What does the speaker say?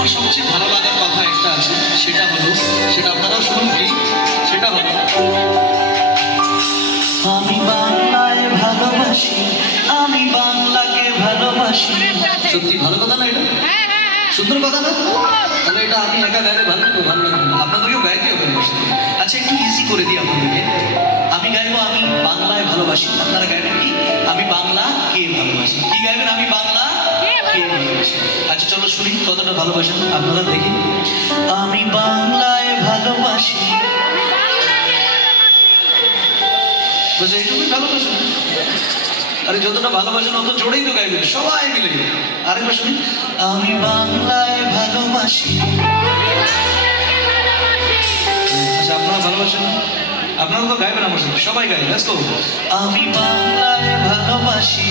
আমার সবচেয়ে ভালো লাগার কথা একটা আছে, সেটা হলো, সেটা আপনারাও শুনুন কি, সেটা হলো আমি বাংলায় ভালোবাসি, আমি বাংলাকে ভালোবাসি। সত্যি ভালো কথা না এটা? সুন্দর কথা না? তাহলে এটা আমি একা গাইলে ভালো লাগবে, ভালো লাগবে না, আপনাদেরকেও গাইতে হবে আমার সাথে। আচ্ছা একটু ইজি করে দিই আপনাদেরকে। আমি গাইবো আমি বাংলায় ভালোবাসি, আপনারা গাইবেন কি আমি বাংলা কে ভালোবাসি। কি গাইবেন? আমি বাংলা কে ভালোবাসি। আচ্ছা চলো শুনি কতটা ভালোবাসেন আপনারা, দেখি। আমি বাংলায় ভালোবাসি, বলছে এইটুকুই ভালোবাসেন? আরে যতটা ভালোবাসেন অত জোরেই তো গাইবেন সবাই মিলে। আরেকবার শুনি। আমি বাংলায় ভালোবাসি। আচ্ছা আপনারা ভালোবাসেন, আপনারা তো গাইবেন আমার সাথে, সবাই গাই, লেটস গো। আমি বাংলায় ভালোবাসি,